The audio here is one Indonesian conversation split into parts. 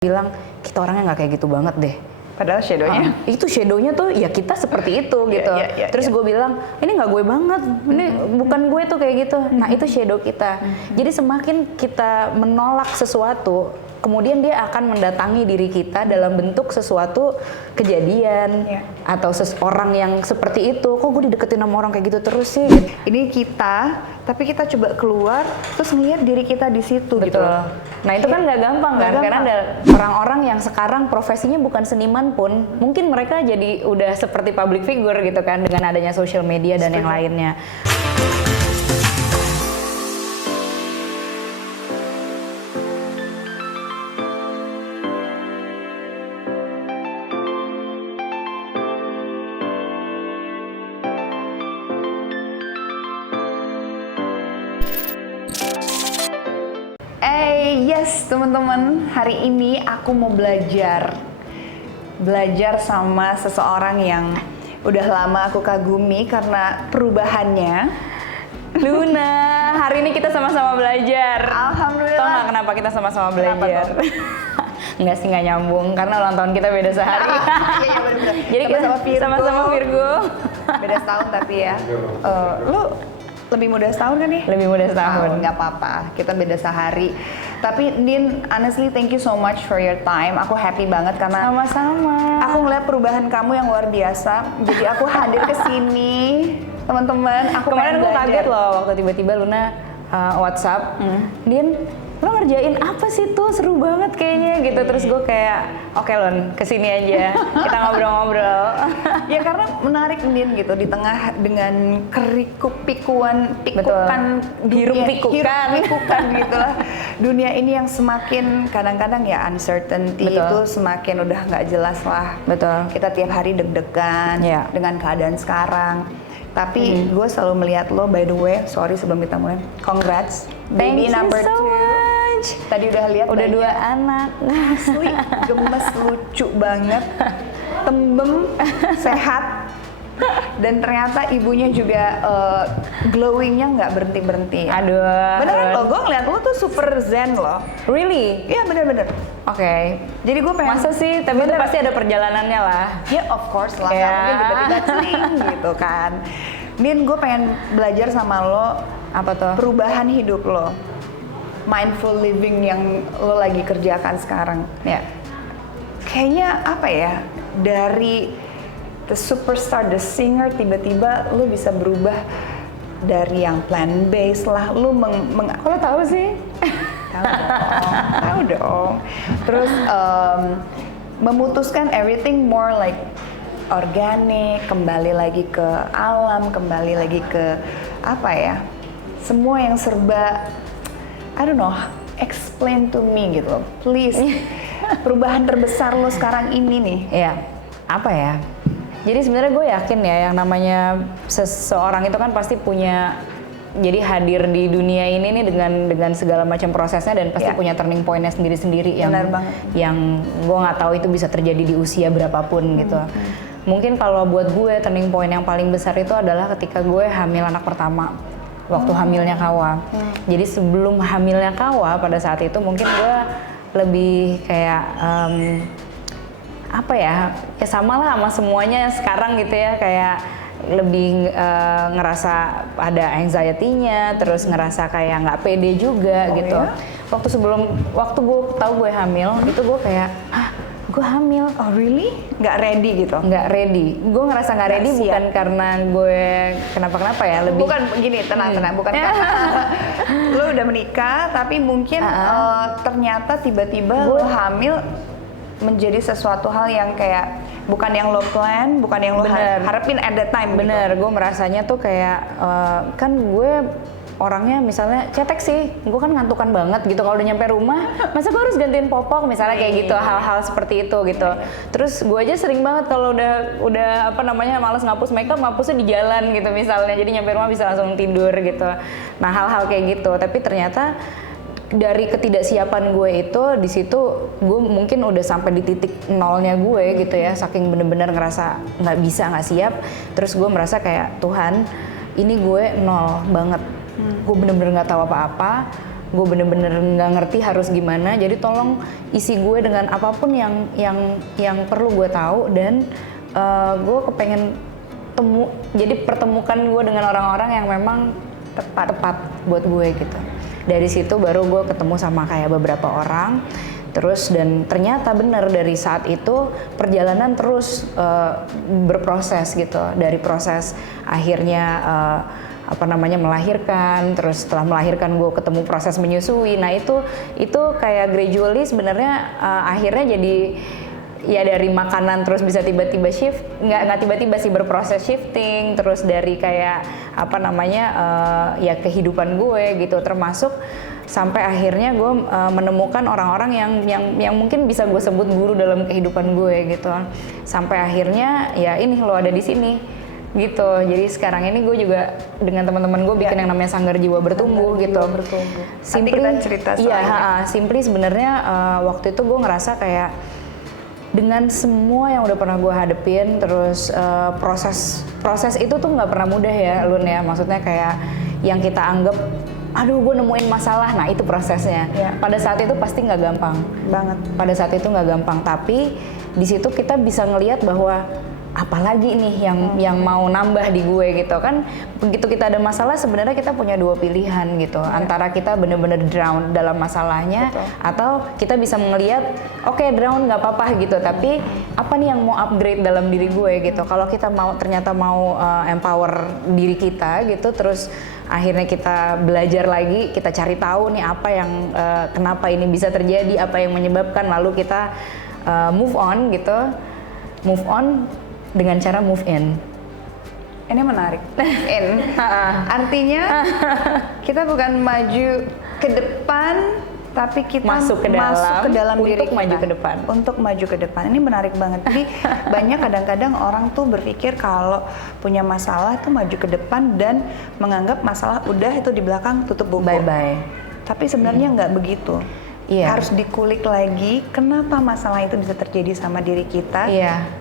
bilang kita orangnya nggak kayak gitu banget deh. Padahal shadownya Itu shadownya tuh ya kita seperti itu gitu. Terus gue bilang ini nggak gue banget, ini bukan gue tuh kayak gitu. Nah itu shadow kita. Jadi semakin kita menolak sesuatu, kemudian dia akan mendatangi diri kita dalam bentuk sesuatu kejadian atau seseorang yang seperti itu. Kok gue dideketin sama orang kayak gitu terus sih? ini kita, tapi kita coba keluar terus ngeliat diri kita di situ. Betul. Gitu. Nah itu kan nggak gampang kan, Nggak karena ada orang-orang yang sekarang profesinya bukan seniman pun, mungkin mereka jadi udah seperti public figure gitu kan dengan adanya social media dan yang lainnya. Yes teman-teman, hari ini aku mau belajar sama seseorang yang udah lama aku kagumi karena perubahannya. Luna, hari ini kita sama-sama belajar. Alhamdulillah. Tau nggak kenapa kita sama-sama belajar? Enggak sih, nggak nyambung karena ulang tahun kita beda sehari. Iya benar-benar. Jadi kita sama-sama Virgo. Beda setahun tapi ya. Lu lebih muda setahun kan nih? Lebih muda setahun. Nggak apa-apa, kita beda sehari. Tapi Din, honestly thank you so much for your time. Aku happy banget karena Sama-sama. aku ngeliat perubahan kamu yang luar biasa. Jadi aku hadir ke sini, teman-teman. Aku Kemarin pengen gue belajar. kaget loh waktu tiba-tiba Luna WhatsApp, Din, lo ngerjain apa sih tuh, seru banget kayaknya gitu. Terus gue kayak, oke Lun, kesini aja, kita ngobrol-ngobrol. Ya karena menarik Din gitu di tengah dengan pikukan Hiruk-pikukan gitu lah. Dunia ini yang semakin kadang-kadang ya uncertainty. Betul. Itu semakin udah nggak jelas lah. Betul. Kita tiap hari deg-degan dengan keadaan sekarang. Tapi gue selalu melihat lo, by the way, sorry sebelum kita mulai, congrats, baby number 2. Tadi udah lihat Udah 2 anak. Asli, gemes, lucu banget, tembem, sehat, dan ternyata ibunya juga glowingnya nggak berhenti. Aduh. Beneran loh, gue ngeliat lo tuh super zen loh. Really? Iya bener-bener. Oke. Jadi gue pengen. Masa sih? Tapi itu pasti ada perjalanannya lah. Ya of course lah, nggak mungkin tiba-tiba celing gitu kan. Din, gue pengen belajar sama lo. Apa tuh? Perubahan hidup lo, mindful living yang lo lagi kerjakan sekarang. Ya. Kayaknya apa ya, dari the superstar, the singer, tiba-tiba lo bisa berubah dari yang plant based lah. Lo Kok lo tahu sih? tahu dong. Terus memutuskan everything more like organic, kembali lagi ke alam, kembali lagi ke apa ya, semua yang serba, I don't know, explain to me gitu loh, please. Perubahan terbesar lo sekarang ini nih. Iya, apa ya? Jadi sebenarnya gue yakin ya, yang namanya seseorang itu kan pasti punya, jadi hadir di dunia ini nih dengan segala macam prosesnya dan pasti punya turning point-nya sendiri-sendiri yang gue nggak tahu itu bisa terjadi di usia berapapun gitu. Mungkin kalau buat gue turning point yang paling besar itu adalah ketika gue hamil anak pertama, waktu hamilnya Kawa. Jadi sebelum hamilnya Kawa pada saat itu mungkin gue lebih kayak apa ya sama lah sama semuanya sekarang gitu ya, kayak lebih ngerasa ada anxiety-nya, terus ngerasa kayak nggak pede juga gitu. Ya? Waktu gue tahu gue hamil, itu gue kayak, gue hamil. Oh really? Nggak ready gitu? Nggak ready. Gue ngerasa nggak ready bukan karena gue kenapa-kenapa ya, lebih. Bukan begini, tenang, bukan karena lo udah menikah, tapi mungkin ternyata tiba-tiba lo hamil menjadi sesuatu hal yang kayak bukan yang lo plan, bukan yang lo harapin at that time. Bener, gitu. gue merasanya tuh kayak kan gue orangnya misalnya cetek sih, gue kan ngantukan banget gitu kalau udah nyampe rumah, masa gue harus gantiin popok misalnya kayak gitu, hal-hal seperti itu gitu. Terus gue aja sering banget kalau udah apa namanya males ngapus makeup, ngapusnya di jalan gitu misalnya, jadi nyampe rumah bisa langsung tidur gitu. Nah hal-hal kayak gitu, tapi ternyata dari ketidaksiapan gue itu di situ gue mungkin udah sampai di titik nolnya gue gitu ya, saking bener-bener ngerasa nggak siap. Terus gue merasa kayak Tuhan, ini gue nol banget, gue bener-bener nggak tahu apa-apa. gue bener-bener nggak ngerti harus gimana. Jadi tolong isi gue dengan apapun yang perlu gue tahu, dan gue kepengen jadi pertemukan gue dengan orang-orang yang memang tepat buat gue gitu. Dari situ baru gue ketemu sama kayak beberapa orang. Terus dan ternyata benar dari saat itu perjalanan terus berproses gitu. Dari proses akhirnya melahirkan, terus setelah melahirkan gue ketemu proses menyusui. Nah itu kayak gradually sebenarnya akhirnya jadi ya dari makanan terus bisa tiba-tiba shift, nggak tiba-tiba sih, berproses shifting terus dari kayak ya kehidupan gue gitu, termasuk sampai akhirnya gue menemukan orang-orang yang mungkin bisa gue sebut guru dalam kehidupan gue gitu, sampai akhirnya ya ini lo ada di sini gitu. Jadi sekarang ini gue juga dengan teman-teman gue bikin yang namanya Sanggar Jiwa Bertumbuh gitu. Nanti kita cerita soal simply sebenarnya waktu itu gue ngerasa kayak dengan semua yang udah pernah gue hadepin, terus proses itu tuh nggak pernah mudah ya Lun ya, maksudnya kayak yang kita anggap aduh gue nemuin masalah, nah itu prosesnya. Pada saat itu pasti nggak gampang banget, pada saat itu nggak gampang, tapi di situ kita bisa ngelihat bahwa apalagi nih yang mau nambah di gue gitu kan. Begitu kita ada masalah sebenarnya kita punya dua pilihan gitu, antara kita bener-bener drown dalam masalahnya, atau kita bisa melihat oke, drown nggak apa-apa gitu, tapi apa nih yang mau upgrade dalam diri gue gitu. Kalau kita ternyata mau empower diri kita gitu, terus akhirnya kita belajar lagi, kita cari tahu nih apa yang kenapa ini bisa terjadi, apa yang menyebabkan, lalu kita move on gitu, move on dengan cara move in. Ini menarik. In. Artinya kita bukan maju ke depan, tapi kita masuk ke dalam diri kita maju ke depan. Untuk maju ke depan. Ini menarik banget. Jadi banyak kadang-kadang orang tuh berpikir kalau punya masalah tuh maju ke depan dan menganggap masalah udah itu di belakang, tutup buku. Bye-bye. Tapi sebenarnya nggak begitu. Harus dikulik lagi kenapa masalah itu bisa terjadi sama diri kita.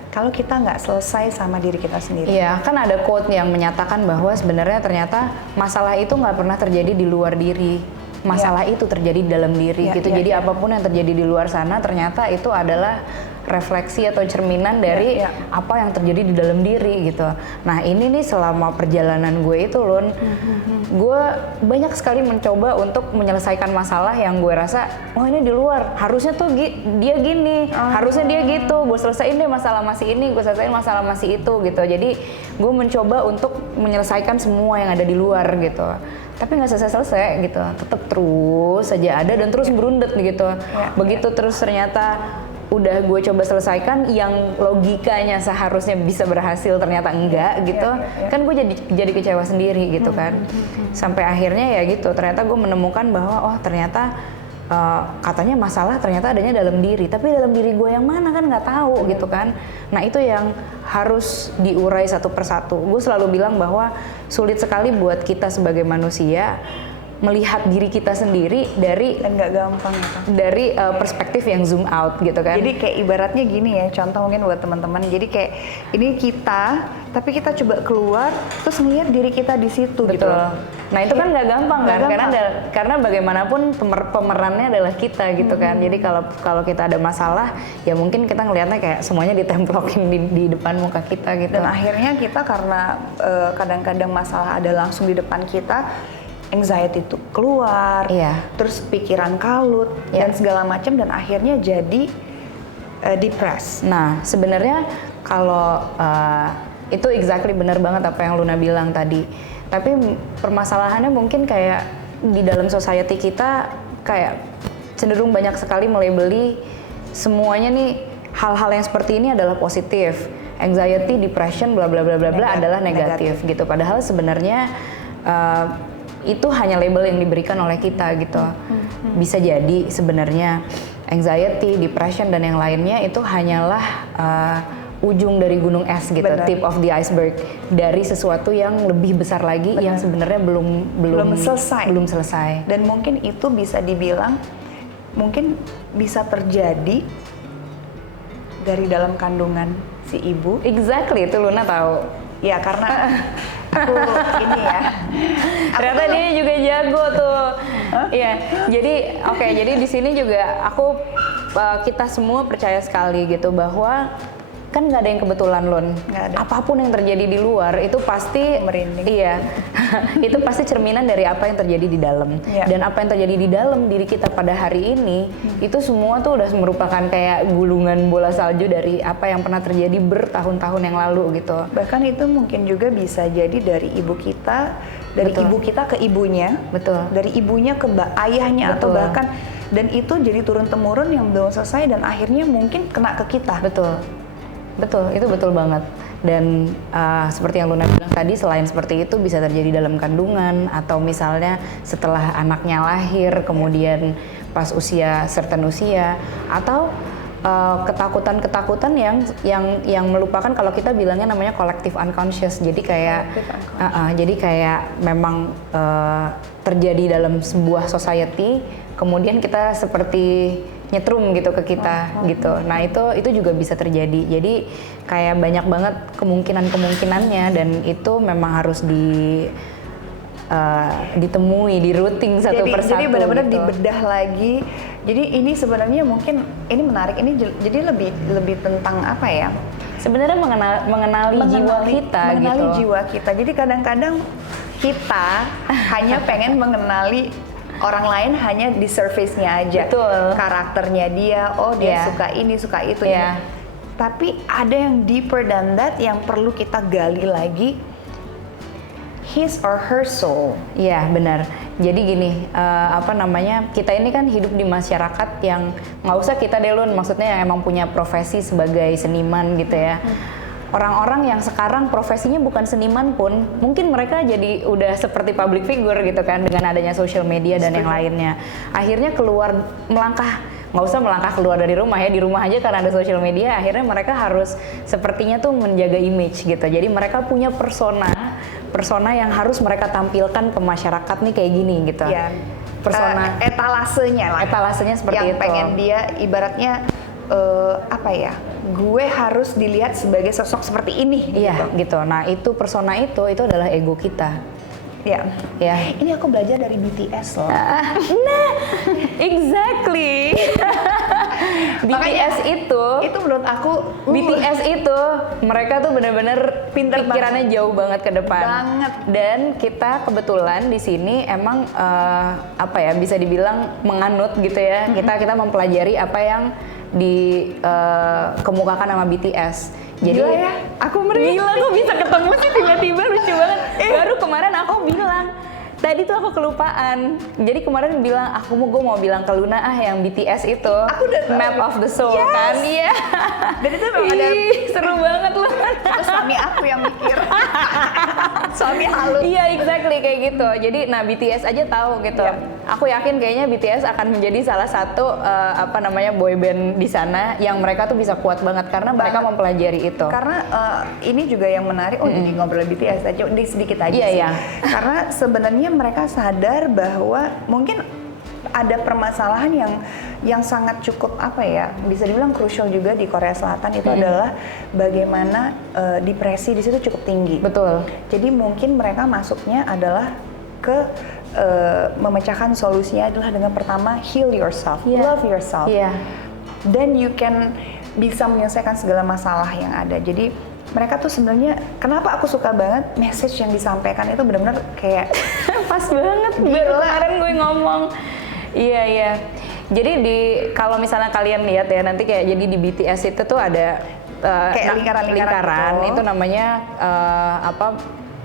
Kalau kita nggak selesai sama diri kita sendiri. Kan ada quote yang menyatakan bahwa sebenarnya ternyata masalah itu nggak pernah terjadi di luar diri. Masalah itu terjadi di dalam diri gitu. Jadi apapun yang terjadi di luar sana ternyata itu adalah refleksi atau cerminan dari apa yang terjadi di dalam diri gitu. Nah ini nih selama perjalanan gue itu Lun, gue banyak sekali mencoba untuk menyelesaikan masalah yang gue rasa, oh ini di luar, harusnya tuh dia gini, harusnya dia gitu, gue selesaiin deh masalah masih ini, gue selesaiin masalah masih itu gitu. Jadi gue mencoba untuk menyelesaikan semua yang ada di luar gitu. Tapi nggak selesai-selesai gitu, tetap terus saja ada dan terus berundet gitu. Begitu terus ternyata udah gue coba selesaikan yang logikanya seharusnya bisa berhasil, ternyata enggak gitu. Kan gue jadi kecewa sendiri gitu kan. Sampai akhirnya ya gitu, ternyata gue menemukan bahwa oh ternyata katanya masalah ternyata adanya dalam diri, tapi dalam diri gue yang mana kan nggak tahu gitu kan. Nah itu yang harus diurai satu persatu. Gue selalu bilang bahwa sulit sekali buat kita sebagai manusia melihat diri kita sendiri dari, dan nggak gampang ya kan? Dari perspektif yang zoom out gitu kan. Jadi kayak ibaratnya gini ya, contoh mungkin buat teman-teman. Jadi kayak ini kita, tapi kita coba keluar terus ngeliat diri kita di situ. Betul. Gitu. Nah itu kan nggak gampang kan, karena bagaimanapun pemerannya adalah kita gitu kan. Jadi kalau kita ada masalah, ya mungkin kita ngelihatnya kayak semuanya ditemplokin di depan muka kita gitu. Dan akhirnya kita karena kadang-kadang masalah ada langsung di depan kita, anxiety itu keluar, terus pikiran kalut dan segala macam, dan akhirnya jadi depressed. Nah sebenarnya kalau itu exactly benar banget apa yang Luna bilang tadi. Tapi permasalahannya mungkin kayak di dalam society kita kayak cenderung banyak sekali melabeli semuanya nih, hal-hal yang seperti ini adalah positif, anxiety, depression, bla bla bla bla bla adalah negatif gitu. Padahal sebenarnya itu hanya label yang diberikan oleh kita gitu. Bisa jadi sebenarnya anxiety, depression dan yang lainnya itu hanyalah ujung dari gunung es gitu, tip of the iceberg dari sesuatu yang lebih besar lagi yang sebenarnya belum selesai. Dan mungkin itu bisa dibilang mungkin bisa terjadi dari dalam kandungan si ibu. Exactly, itu Luna tahu. Ya karena aku ini ya. Ternyata dia juga jago tuh Iya, jadi di sini juga kita semua percaya sekali gitu bahwa kan nggak ada yang kebetulan, Lun. Nggak ada. Apapun yang terjadi di luar itu pasti Merinding. iya. Itu pasti cerminan dari apa yang terjadi di dalam. Iya. Dan apa yang terjadi di dalam diri kita pada hari ini itu semua tuh udah merupakan kayak gulungan bola salju dari apa yang pernah terjadi bertahun-tahun yang lalu gitu. Bahkan itu mungkin juga bisa jadi dari ibu kita, dari Betul. ibu kita ke ibunya, Betul. dari ibunya ke ayahnya, atau Betul. bahkan, dan itu jadi turun-temurun yang belum selesai dan akhirnya mungkin kena ke kita. Betul, itu betul banget. Dan seperti yang Luna bilang tadi, selain seperti itu bisa terjadi dalam kandungan atau misalnya setelah anaknya lahir, kemudian pas certain usia, atau ketakutan-ketakutan yang melupakan, kalau kita bilangnya namanya collective unconscious. Jadi kayak memang terjadi dalam sebuah society, kemudian kita seperti nyetrum gitu ke kita gitu. Nah itu juga bisa terjadi. Jadi kayak banyak banget kemungkinannya, dan itu memang harus ditemui, di routing satu persatu. Jadi benar-benar gitu. dibedah lagi. Jadi ini sebenarnya mungkin ini menarik. Ini jadi lebih tentang apa ya? Sebenarnya mengenali jiwa kita mengenali gitu. jiwa kita. Jadi kadang-kadang kita hanya pengen mengenali orang lain hanya di surface-nya aja. Betul. Karakternya dia, oh dia Yeah. suka ini, suka itu. Yeah. Tapi ada yang deeper than that yang perlu kita gali lagi. His or her soul. Iya benar. Jadi gini, kita ini kan hidup di masyarakat yang nggak usah kita deh Lun, maksudnya yang emang punya profesi sebagai seniman gitu ya. Orang-orang yang sekarang profesinya bukan seniman pun, mungkin mereka jadi udah seperti public figure gitu kan, dengan adanya social media dan yang lainnya. Akhirnya nggak usah melangkah keluar dari rumah ya, di rumah aja karena ada social media, akhirnya mereka harus sepertinya tuh menjaga image gitu. Jadi mereka punya persona yang harus mereka tampilkan ke masyarakat nih kayak gini gitu. Ya. Persona etalasenya lah. etalasenya seperti yang itu. pengen dia ibaratnya gue harus dilihat sebagai sosok seperti ini. Iya gitu. Nah itu persona itu adalah ego kita. Ya. Ya. Ini aku belajar dari BTS loh. Nah, exactly. BTS itu menurut aku BTS itu mereka tuh benar-benar Pinter pikirannya jauh banget ke depan. Banget. Dan kita kebetulan di sini emang bisa dibilang menganut gitu ya. Kita mempelajari apa yang dikemukakan sama BTS. Jadi gila ya, aku merinding. Gila kok bisa ketemu sih tiba-tiba, lucu banget. Baru kemarin aku bilang, tadi tuh aku kelupaan. Jadi kemarin bilang gue mau bilang ke Luna yang BTS itu Aku udah tahu. Map of the Soul. Yes. Kan. Iya. Dan itu memang ada seru banget loh. itu suami aku yang mikir. Suami halus. Iya, exactly kayak gitu. Jadi BTS aja tahu gitu. Iya. Aku yakin kayaknya BTS akan menjadi salah satu boy band di sana yang mereka tuh bisa kuat banget karena mereka mempelajari itu. Karena ini juga yang menarik. Jadi ngobrol BTS aja sedikit aja Iya, sih. iya. Karena sebenarnya mereka sadar bahwa mungkin ada permasalahan yang sangat cukup bisa dibilang krusial juga di Korea Selatan itu adalah bagaimana depresi di situ cukup tinggi. Betul. Jadi mungkin mereka masuknya adalah ke memecahkan solusinya adalah dengan pertama heal yourself, love yourself. Iya. Then you can bisa menyelesaikan segala masalah yang ada. Jadi mereka tuh sebenarnya kenapa aku suka banget message yang disampaikan itu benar-benar kayak Pas banget. Baru Gila. kemarin gue ngomong. Iya. Jadi kalau misalnya kalian lihat ya nanti kayak jadi di BTS itu tuh ada kayak lingkaran gitu. itu namanya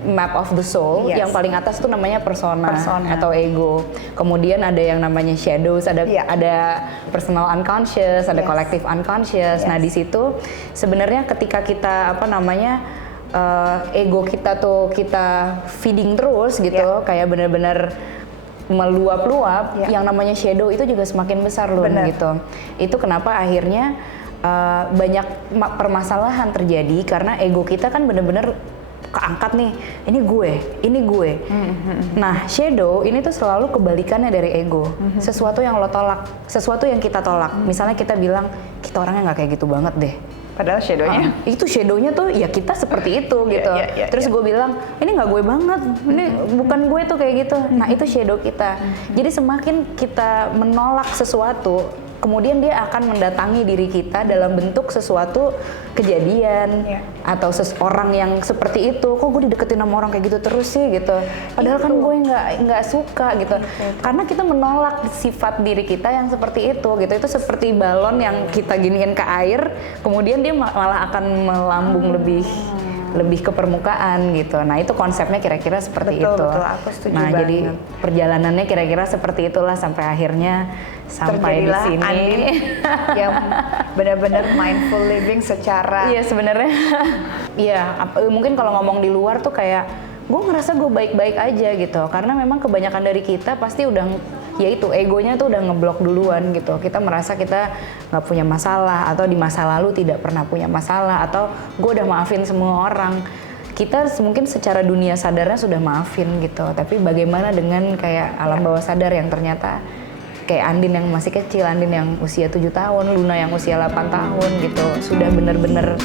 Map of the Soul. Yes. Yang paling atas tuh namanya persona atau ego. Kemudian ada yang namanya shadows, ada personal unconscious, ada collective unconscious. Yes. Nah di situ sebenarnya ketika kita ego kita tuh kita feeding terus gitu, kayak benar-benar meluap-luap, yang namanya shadow itu juga semakin besar loh gitu. Itu kenapa akhirnya banyak permasalahan terjadi karena ego kita kan benar-benar keangkat nih, ini gue. Nah, shadow ini tuh selalu kebalikannya dari ego. Sesuatu yang lo tolak, sesuatu yang kita tolak. Misalnya kita bilang, kita orangnya nggak kayak gitu banget deh. Padahal shadownya. Itu shadownya tuh ya kita seperti itu gitu. Terus gue bilang ini nggak gue banget, ini bukan gue tuh kayak gitu. Nah itu shadow kita. Jadi semakin kita menolak sesuatu, kemudian dia akan mendatangi diri kita dalam bentuk sesuatu kejadian atau seseorang yang seperti itu. Kok gue dideketin sama orang kayak gitu terus sih gitu. Padahal kan gue nggak suka gitu. Karena kita menolak sifat diri kita yang seperti itu gitu. Itu seperti balon yang kita giniin ke air, kemudian dia malah akan melambung lebih ke permukaan gitu. Nah itu konsepnya kira-kira seperti itu. Betul, aku setuju nah banget. Jadi perjalanannya kira-kira seperti itulah sampai akhirnya sampai di sini. Andin yang benar-benar mindful living secara. Iya sebenarnya. Iya mungkin kalau ngomong di luar tuh kayak gue ngerasa gue baik-baik aja gitu. Karena memang kebanyakan dari kita pasti udah ya itu egonya tuh udah ngeblok duluan gitu. Kita merasa kita nggak punya masalah atau di masa lalu tidak pernah punya masalah atau gue udah maafin semua orang. Kita mungkin secara dunia sadarnya sudah maafin gitu. Tapi bagaimana dengan kayak alam bawah sadar yang ternyata kayak Andin yang masih kecil, Andin yang usia 7 tahun, Luna yang usia 8 tahun gitu. Sudah bener-bener